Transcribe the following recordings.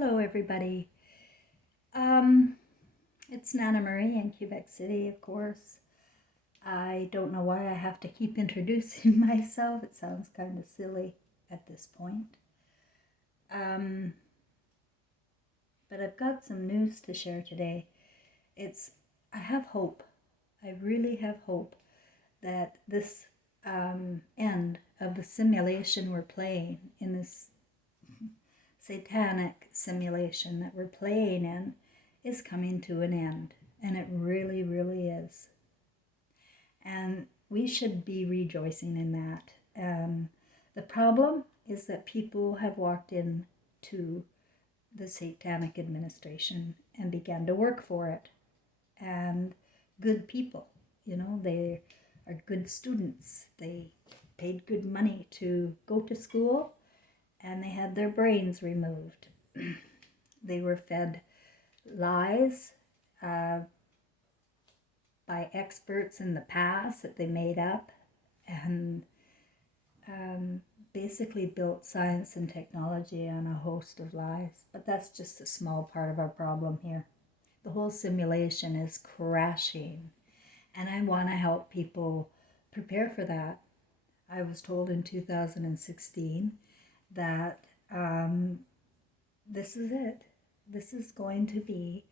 Hello, everybody. Um, it's Nana Marie in Quebec City, of course. I don't know why I have to keep introducing myself. It sounds kind of silly at this point. Um, but I've got some news to share today. It's I have hope. I really have hope that this end of the simulation we're playing in this satanic simulation that we're playing in is coming to an end. And it really, really is. And we should be rejoicing in that. The problem is that people have walked into the satanic administration and began to work for it. And good people, they are good students. They paid good money to go to school and they had their brains removed. They were fed lies uh, by experts in the past that they made up and um, basically built science and technology on a host of lies. But that's just a small part of our problem here. The whole simulation is crashing, and I want to help people prepare for that. I was told in 2016 that this is it. This is going to be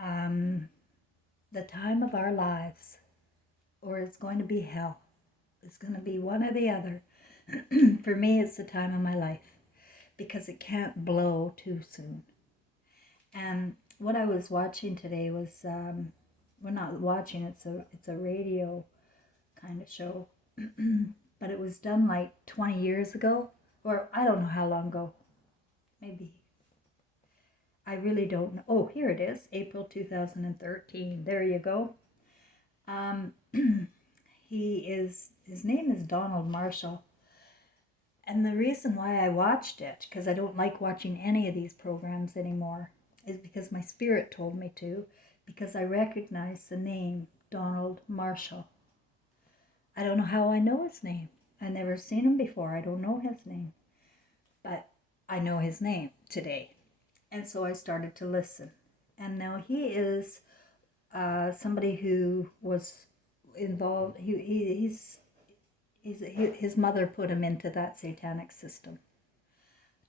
um, the time of our lives, or it's going to be hell. It's going to be one or the other. For me, it's the time of my life because it can't blow too soon. And what I was watching today was, well, not watching, it's a radio kind of show, but it was done like 20 years ago, or I don't know how long ago, maybe. I really don't know. Oh, here it is, April 2013. There you go. Um, his name is Donald Marshall. And the reason why I watched it, because I don't like watching any of these programs anymore, is because my spirit told me to, because I recognize the name Donald Marshall. I don't know how I know his name. I never seen him before. I don't know his name. But I know his name today. And so I started to listen. And now he is somebody who was involved. His mother put him into that satanic system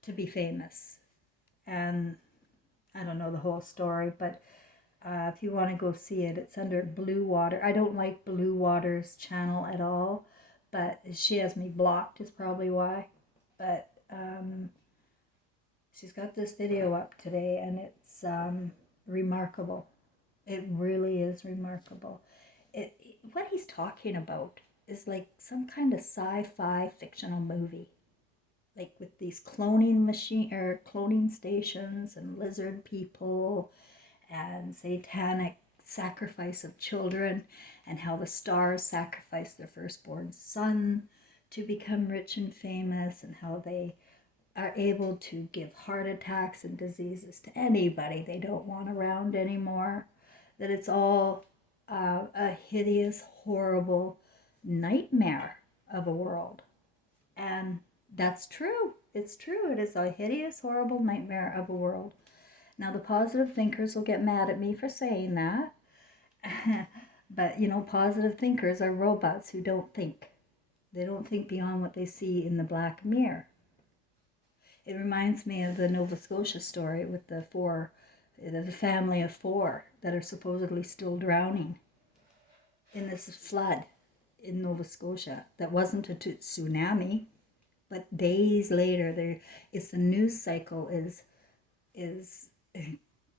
to be famous. And I don't know the whole story, but if you want to go see it, it's under Blue Water. I don't like Blue Water's channel at all, but she has me blocked is probably why. But she's got this video up today, and it's remarkable. It really is remarkable. What he's talking about is like some kind of sci-fi fictional movie, like with these cloning stations and lizard people and satanic sacrifice of children, and how the stars sacrifice their firstborn son to become rich and famous, and how they are able to give heart attacks and diseases to anybody they don't want around anymore. That it's all a hideous, horrible nightmare of a world. And that's true. It's true. It is a hideous, horrible nightmare of a world. Now, the positive thinkers will get mad at me for saying that. But, positive thinkers are robots who don't think. They don't think beyond what they see in the black mirror. It reminds me of the Nova Scotia story with the family of four that are supposedly still drowning in this flood in Nova Scotia. That wasn't a tsunami, but days later, it's the news cycle is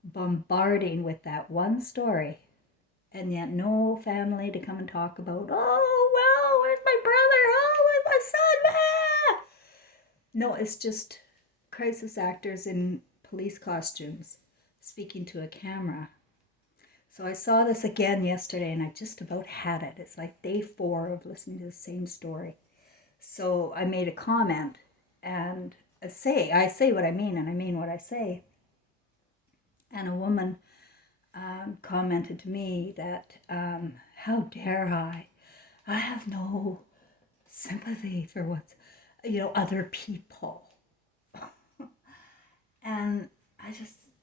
bombarding with that one story, and yet no family to come and talk about. Oh well, where's my brother? Oh, where's my son? Ah! No, it's just crisis actors in police costumes speaking to a camera. So I saw this again yesterday and I just about had it. It's like day 4 of listening to the same story. So I made a comment and I say what I mean and I mean what I say. And a woman commented to me that, how dare I? I have no sympathy for what's, other people. And I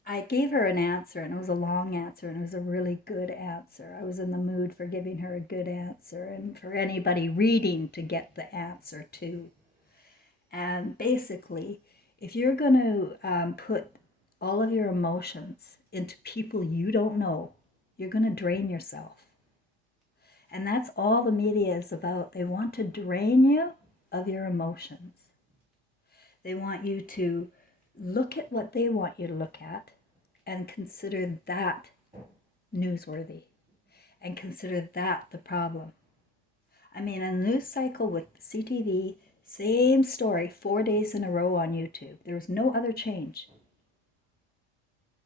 I gave her an answer, and it was a long answer, and it was a really good answer. I was in the mood for giving her a good answer and for anybody reading to get the answer too. And basically, if you're going to put all of your emotions into people you don't know, you're going to drain yourself. And that's all the media is about. They want to drain you of your emotions. They want you to look at what they want you to look at and consider that newsworthy and consider that the problem. I mean, a news cycle with CTV, same story 4 days in a row on YouTube. There's no other change.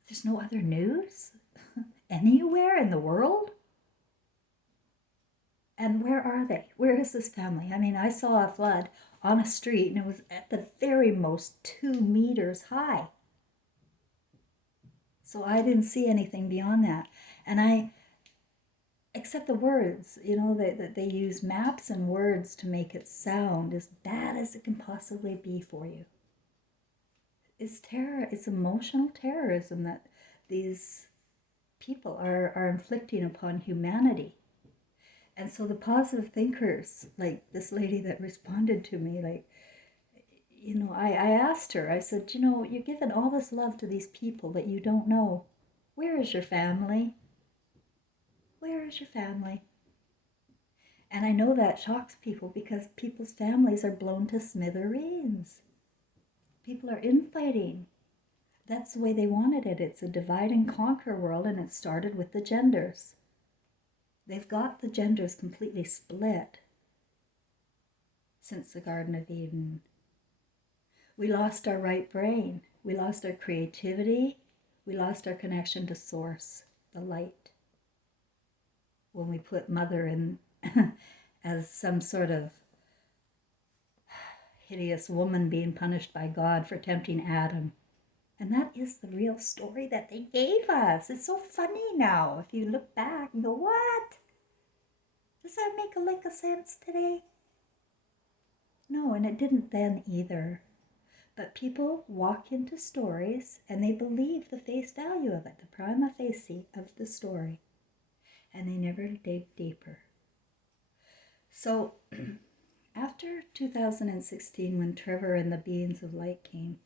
There's no other news anywhere in the world. And where are they? Where is this family? I mean, I saw a flood on a street and it was at the very most 2 meters high. So I didn't see anything beyond that. And except the words, that they use maps and words to make it sound as bad as it can possibly be for you. It's terror, it's emotional terrorism that these people are inflicting upon humanity. And so the positive thinkers, like this lady that responded to me, I asked her, I said, you're giving all this love to these people that you don't know. Where is your family? Where is your family? And I know that shocks people because people's families are blown to smithereens. People are infighting. That's the way they wanted it. It's a divide and conquer world, and it started with the genders. They've got the genders completely split since the Garden of Eden. We lost our right brain. We lost our creativity. We lost our connection to source, the light. When we put mother in as some sort of hideous woman being punished by God for tempting Adam. And that is the real story that they gave us. It's so funny now. If you look back and go, what? Does that make a lick of sense today? No, and it didn't then either. But people walk into stories and they believe the face value of it, the prima facie of the story. And they never dig deeper. So after 2016, when Trevor and the Beings of Light came,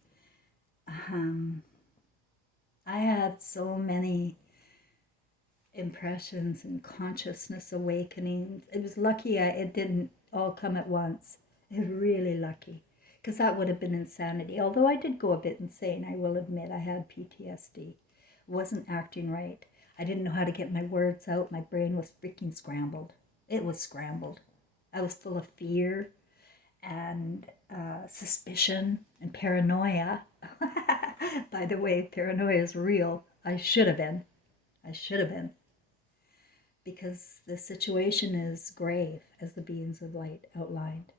I had so many impressions and consciousness awakenings. It was lucky it didn't all come at once. It was really lucky, because that would have been insanity. Although I did go a bit insane, I will admit I had PTSD. Wasn't acting right. I didn't know how to get my words out. My brain was freaking scrambled. It was scrambled. I was full of fear and suspicion and paranoia. By the way, paranoia is real. I should have been. Because the situation is grave, as the Beings of Light outlined.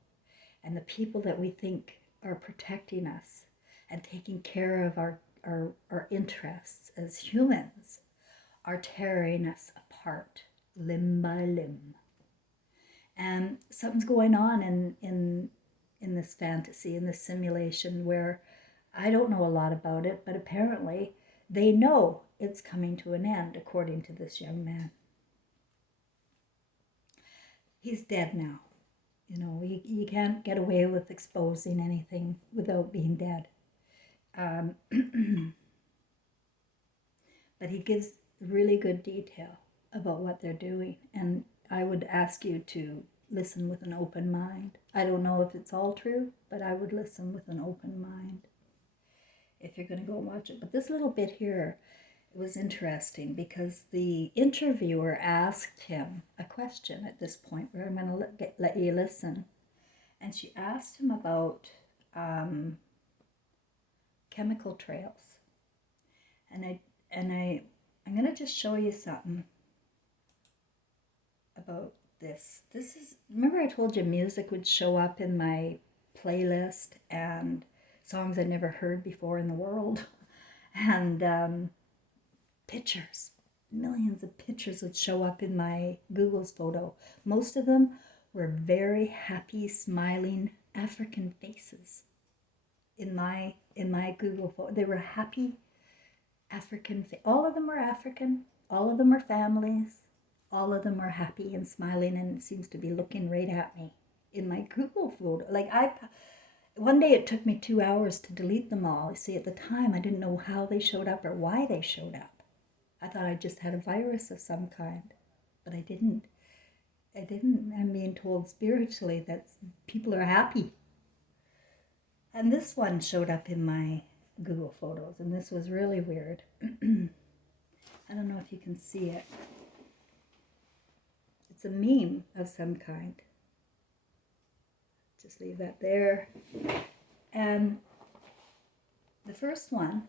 And the people that we think are protecting us and taking care of our interests as humans are tearing us apart, limb by limb. And something's going on in this fantasy, in this simulation, where I don't know a lot about it, but apparently they know it's coming to an end, according to this young man. He's dead now. You can't get away with exposing anything without being dead. But he gives really good detail about what they're doing. And I would ask you to listen with an open mind. I don't know if it's all true, but I would listen with an open mind if you're going to go watch it. But this little bit here was interesting because the interviewer asked him a question at this point where I'm going to let you listen. And she asked him about chemical trails. And I'm going to just show you something about this. This is, remember I told you music would show up in my playlist and songs I'd never heard before in the world. And pictures, millions of pictures would show up in my Google's photo. Most of them were very happy, smiling African faces in my Google photo. They were happy, African, all of them are African, all of them are families, all of them are happy and smiling, and it seems to be looking right at me in my Google photo. One day it took me 2 hours to delete them all. You see, at the time I didn't know how they showed up or why they showed up. I thought I just had a virus of some kind, but I didn't. I'm being told spiritually that people are happy. And this one showed up in my Google photos, and this was really weird. I don't know if you can see it. It's a meme of some kind. Just leave that there. And the first one,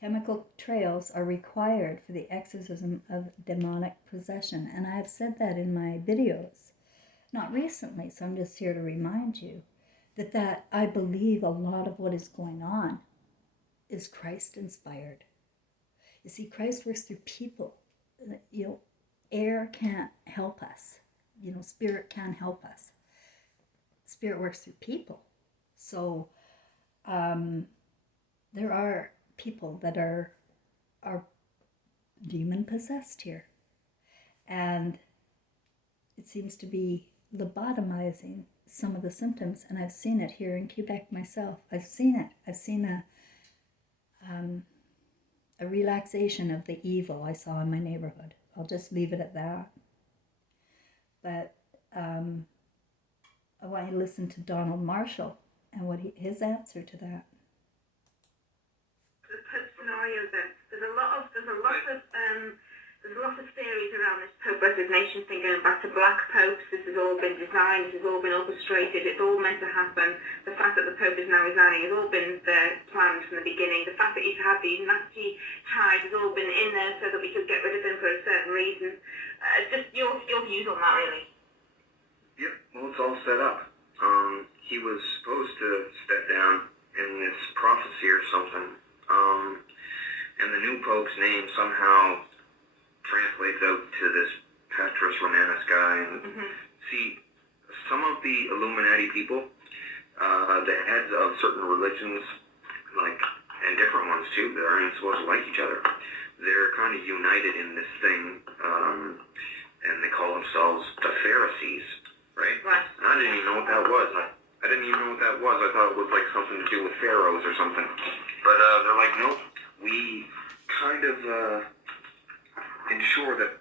chemical trails are required for the exorcism of demonic possession. And I've said that in my videos, not recently, so I'm just here to remind you that I believe a lot of what is going on is Christ inspired. You see, Christ works through people. Air can't help us. Spirit can't help us. Spirit works through people. So there are people that are demon possessed here. And it seems to be lobotomizing some of the symptoms, and I've seen it here in Quebec myself. I've seen it. I've seen a relaxation of the evil I saw in my neighborhood. I'll just leave it at that. But I want you to listen to Donald Marshall and his answer to that. The Pope scenario, there's a lot of theories around this Pope resignation thing going back to black popes. This has all been designed, this has all been orchestrated, it's all meant to happen. The fact that the Pope is now resigning has all been planned from the beginning. The fact that he's had these nasty ties has all been in there so that we could get rid of him for a certain reason. Just your views on that, really. Yep, well, it's all set up. He was supposed to step down in this prophecy or something, and the new Pope's name somehow translates out to this Petrus Romanus guy. And see, some of the Illuminati people, the heads of certain religions, and different ones too, that aren't even supposed to like each other, they're kind of united in this thing, and they call themselves the Pharisees, right? Right. And I didn't even know what that was. I didn't even know what that was. I thought it was like something to do with pharaohs or something. But they're like, nope, we kind of ensure that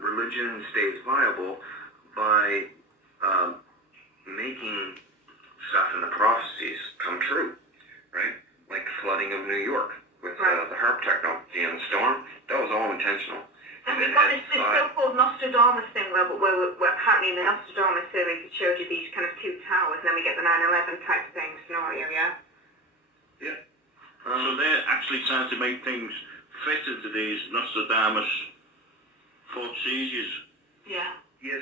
religion stays viable by making stuff in the prophecies come true, right? Like the flooding of New York with the HARP technology and the storm. That was all intentional. And we've got this so-called Nostradamus thing where apparently in the Nostradamus series it shows you these kind of two towers, and then we get the 9/11 type thing scenario, yeah? Yeah. So they're actually trying to make things fit into these Nostradamus thought seizures. Yeah. Yes.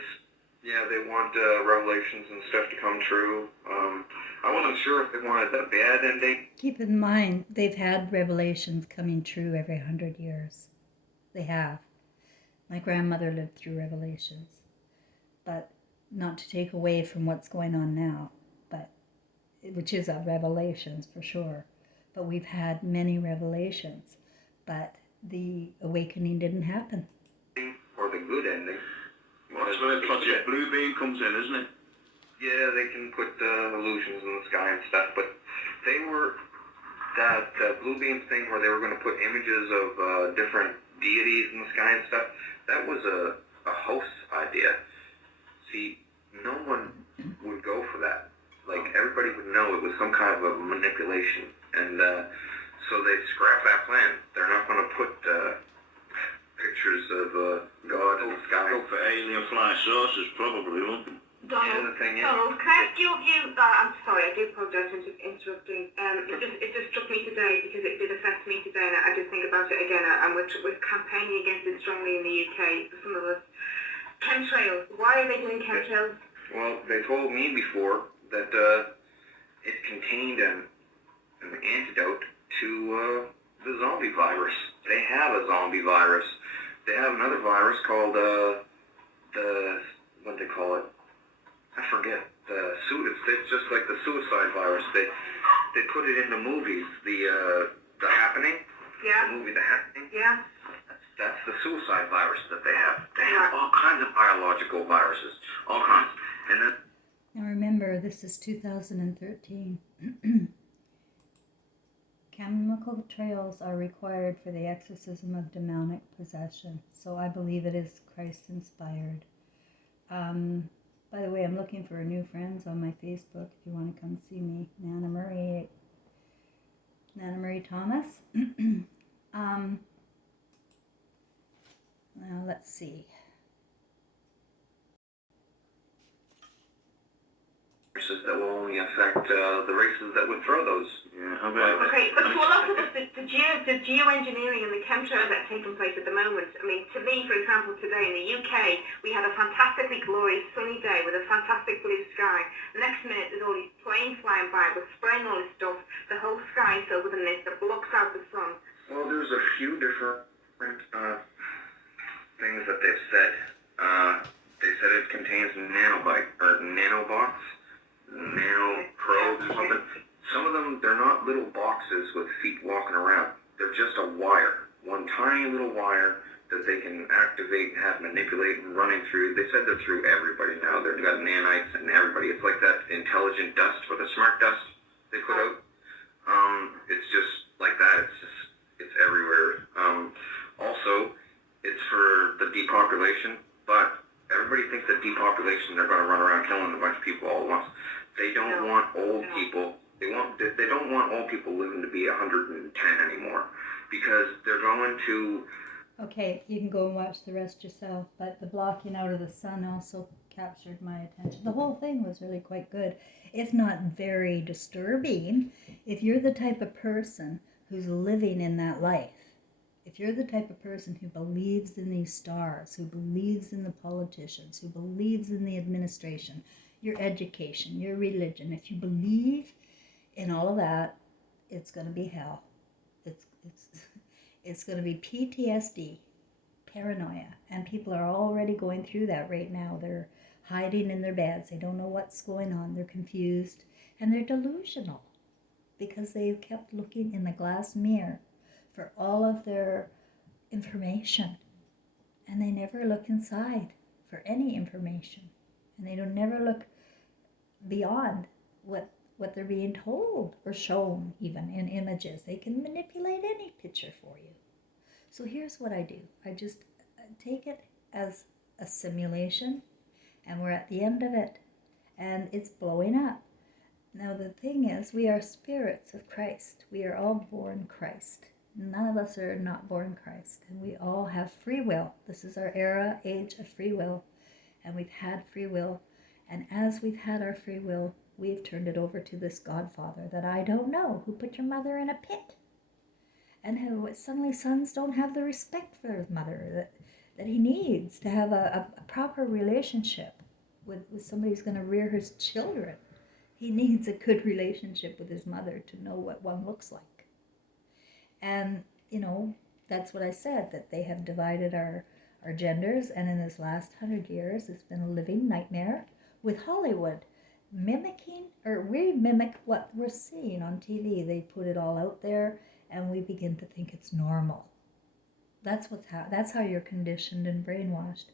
Yeah, they want revelations and stuff to come true. I wasn't sure if they wanted the bad ending. Keep in mind, they've had revelations coming true every 100 years. They have. My grandmother lived through revelations, but not to take away from what's going on now, which is a revelations for sure. But we've had many revelations, but the awakening didn't happen. Or the good ending. Well, that's where Project Bluebeam comes in, isn't it? Yeah, they can put illusions in the sky and stuff, but they were that Bluebeam thing where they were going to put images of different deities in the sky and stuff. That was a host's idea. See, no one would go for that. Like, everybody would know it was some kind of a manipulation. And so they scrapped that plan. They're not going to put pictures of God in the sky. Go for alien flying saucers, probably, won't they? Donald, can I ask your view? I'm sorry, I do apologise for interrupting. It just struck me today because it did affect me today, and I did think about it again. And we're campaigning against it strongly in the UK. For some of us, chemtrails. Why are they doing chemtrails? Well, they told me before that it contained an antidote to the zombie virus. They have a zombie virus. They have another virus called what do they call it? I forget. It's just like the suicide virus. They put it in the movies. The The Happening, Yeah. the movie The Happening. Yeah. That's the suicide virus that they have. They have all kinds of biological viruses, all kinds. And then Now remember, this is 2013. Chemical trails are required for the exorcism of demonic possession. So I believe it is Christ-inspired. By the way, I'm looking for new friends on my Facebook. If you want to come see me, Nana Marie Thomas. Now let's see. viruses that will only affect the races that would throw those. Yeah, okay. But to a lot of us, the geoengineering and the chemtrails that are taking place at the moment, I mean, to me, for example, today in the UK, we had a fantastically glorious sunny day with a fantastic blue sky. The next minute, there's all these planes flying by with spraying all this stuff. The whole sky is filled with a mist that blocks out the sun. Well, there's a few different things that they've said. They said it contains nanobots, nanoprobes or something. Some of them, they're not little boxes with feet walking around. They're just a wire, one tiny little wire that they can activate and have manipulate and running through. They said they're through everybody now. They've got nanites and everybody. It's like that intelligent dust or the smart dust they put out. It's just like that. It's everywhere. Also, it's for the depopulation, but everybody thinks that depopulation, they're going to run around killing a bunch of people all at once. They don't want old people. They don't want old people living to be 110 anymore, because they're going to. Okay, you can go and watch the rest yourself, but the blocking out of the sun also captured my attention. The whole thing was really quite good, if not very disturbing. If you're the type of person who's living in that life, if you're the type of person who believes in these stars, who believes in the politicians, who believes in the administration, your education, your religion, if you believe in all of that, it's going to be hell. It's going to be PTSD, paranoia, and people are already going through that right now. They're hiding in their beds. They don't know what's going on. They're confused, and they're delusional because they've kept looking in the glass mirror for all of their information, and they never look inside for any information, and they don't never look beyond what they're being told or shown, even in images. They can manipulate any picture for you. So here's what I do. I just take it as a simulation, and we're at the end of it, and it's blowing up. Now the thing is, we are spirits of Christ. We are all born Christ. None of us are not born Christ, and we all have free will. This is our age of free will, and we've had free will, and as we've had our free will, we've turned it over to this Godfather that I don't know, who put your mother in a pit, and who suddenly sons don't have the respect for his mother that he needs to have a proper relationship with somebody who's going to rear his children. He needs a good relationship with his mother to know what one looks like. And, that's what I said, that they have divided our genders, and in this last 100 years, it's been a living nightmare with Hollywood we mimic what we're seeing on TV. They put it all out there, and we begin to think it's normal. That's how you're conditioned and brainwashed,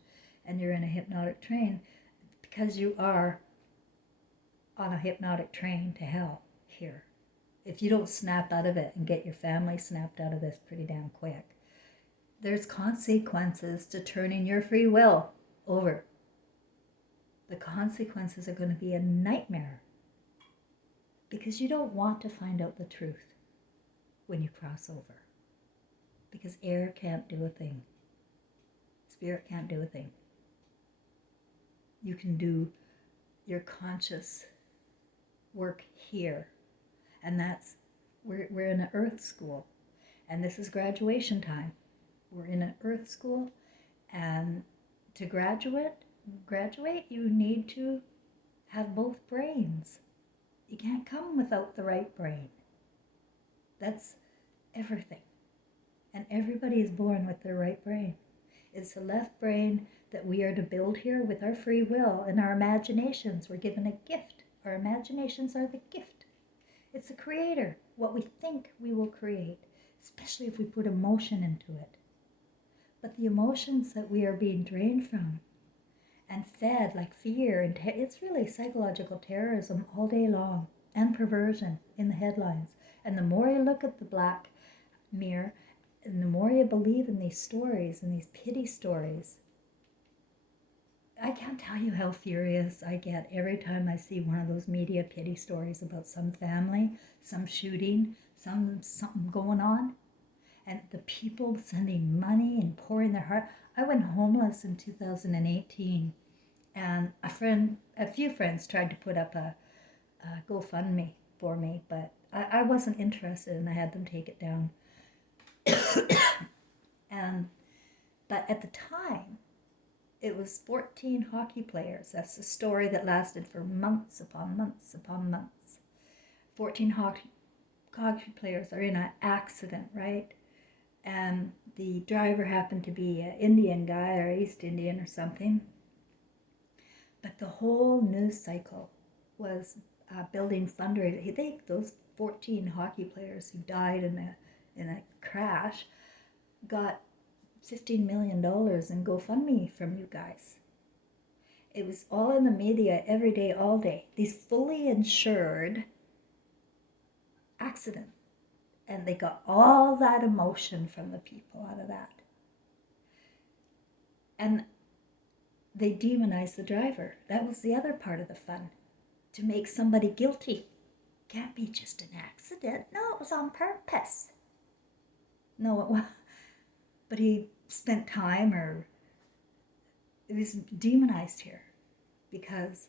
and you're in a hypnotic train, because you are on a hypnotic train to hell here. If you don't snap out of it and get your family snapped out of this pretty damn quick, there's consequences to turning your free will over. The consequences are going to be a nightmare, because you don't want to find out the truth when you cross over, because air can't do a thing. Spirit can't do a thing. You can do your conscious work here, and we're in an earth school, and this is graduation time. We're in an earth school, and to graduate, you need to have both brains. You can't come without the right brain. That's everything. And everybody is born with their right brain. It's the left brain that we are to build here with our free will and our imaginations. We're given a gift. Our imaginations are the gift. It's the creator. What we think we will create. especially if we put emotion into it. But the emotions that we are being drained from and fed, like fear, and it's really psychological terrorism all day long, and perversion in the headlines. And the more you look at the black mirror, and the more you believe in these stories and these pity stories, I can't tell you how furious I get every time I see one of those media pity stories about some family, some shooting, something going on, and the people sending money and pouring their heart. I went homeless in 2018, and a few friends tried to put up a GoFundMe for me, but I wasn't interested, and I had them take it down. But at the time, it was 14 hockey players. That's a story that lasted for months upon months upon months. 14 hockey players are in an accident, right? And the driver happened to be an Indian guy or East Indian or something. But the whole news cycle was building fundraising. Those 14 hockey players who died in a crash got $15 million in GoFundMe from you guys. It was all in the media every day, all day. These fully insured accidents. And they got all that emotion from the people out of that. And they demonized the driver. That was the other part of the fun. To make somebody guilty. Can't be just an accident. No, it was on purpose. No, it was. But he spent time, or it was demonized here because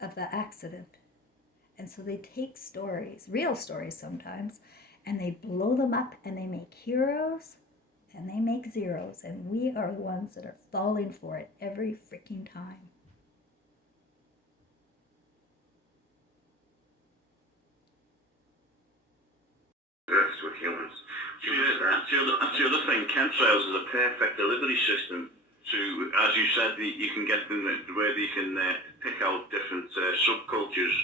of the accident. And so they take stories, real stories sometimes, and they blow them up, and they make heroes and they make zeros, and we are the ones that are falling for it every freaking time. That's with humans. That's the other thing. Chemtrails is a perfect delivery system to, as you said, you can get them where you can pick out different subcultures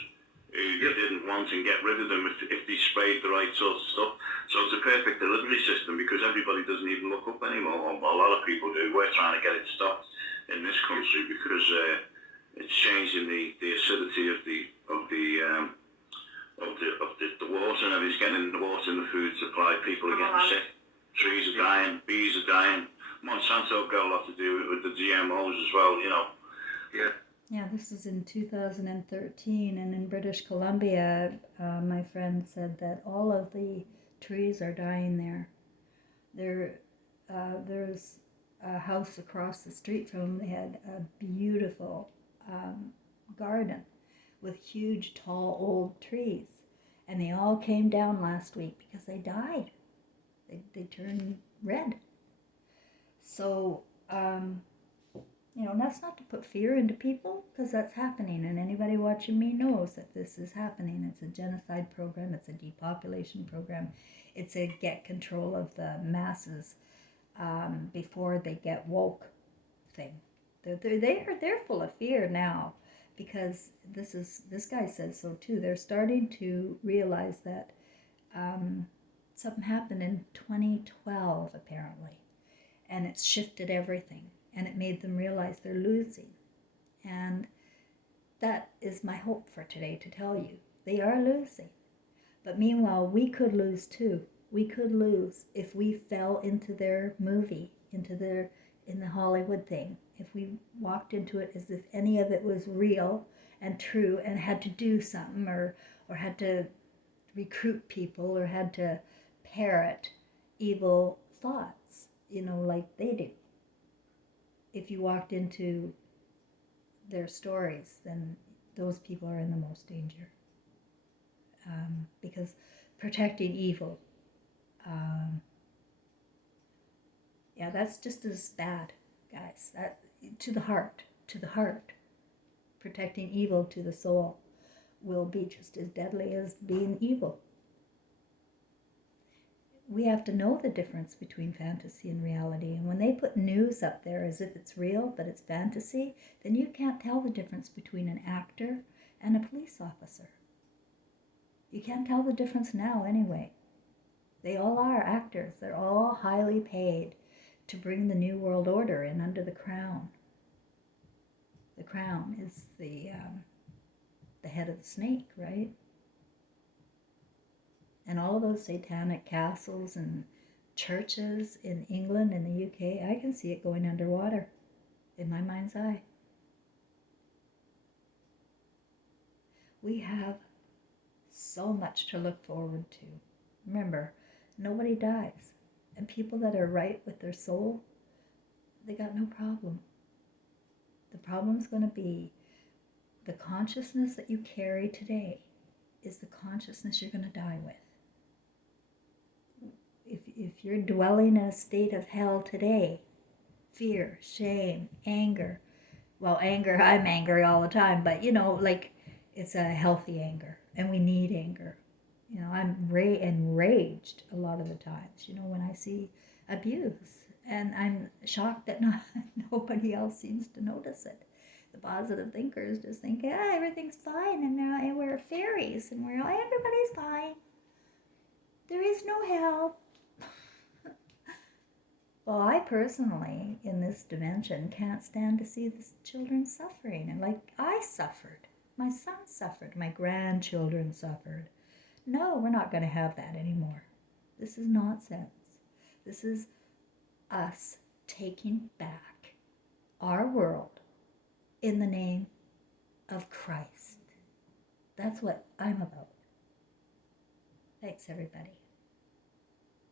who you didn't want and get rid of them if they sprayed the right sort of stuff. So it's a perfect delivery system because everybody doesn't even look up anymore. A lot of people do. We're trying to get it stopped in this country because it's changing the acidity of the water, and it's getting in the water and the food supply. People are getting sick. Trees are dying. Bees are dying. Monsanto got a lot to do with the GMOs as well, you know. Yeah. Yeah, this is in 2013, and in British Columbia, my friend said that all of the trees are dying there. There's a house across the street from them. They had a beautiful garden with huge, tall, old trees, and they all came down last week because they died. They turned red. So, that's not to put fear into people, because that's happening, and anybody watching me knows that this is happening. It's a genocide program, it's a depopulation program, it's a get control of the masses before they get woke thing. They're full of fear now, because this guy says so too. They're starting to realize that something happened in 2012 apparently, and it's shifted everything. And it made them realize they're losing. And that is my hope for today, to tell you. They are losing. But meanwhile, we could lose too. We could lose if we fell into their movie, in the Hollywood thing. If we walked into it as if any of it was real and true and had to do something, or had to recruit people, or had to parrot evil thoughts, like they do. If you walked into their stories, then those people are in the most danger. Because protecting evil, that's just as bad, guys. That, to the heart, protecting evil to the soul will be just as deadly as being evil. We have to know the difference between fantasy and reality. And when they put news up there as if it's real, but it's fantasy, then you can't tell the difference between an actor and a police officer. You can't tell the difference now anyway. They all are actors. They're all highly paid to bring the new world order in under the crown. The crown is the head of the snake, right? And all of those satanic castles and churches in England and the UK, I can see it going underwater in my mind's eye. We have so much to look forward to. Remember, nobody dies. And people that are right with their soul, they got no problem. The problem's going to be the consciousness that you carry today is the consciousness you're going to die with. If you're dwelling in a state of hell today, fear, shame, anger, well, anger, I'm angry all the time, but like it's a healthy anger, and we need anger. I'm enraged a lot of the times, when I see abuse, and I'm shocked that nobody else seems to notice it. The positive thinkers just think, yeah, everything's fine, and we're fairies, and everybody's fine. There is no hell. Well, I personally, in this dimension, can't stand to see the children suffering. And like I suffered, my son suffered, my grandchildren suffered. No, we're not going to have that anymore. This is nonsense. This is us taking back our world in the name of Christ. That's what I'm about. Thanks, everybody.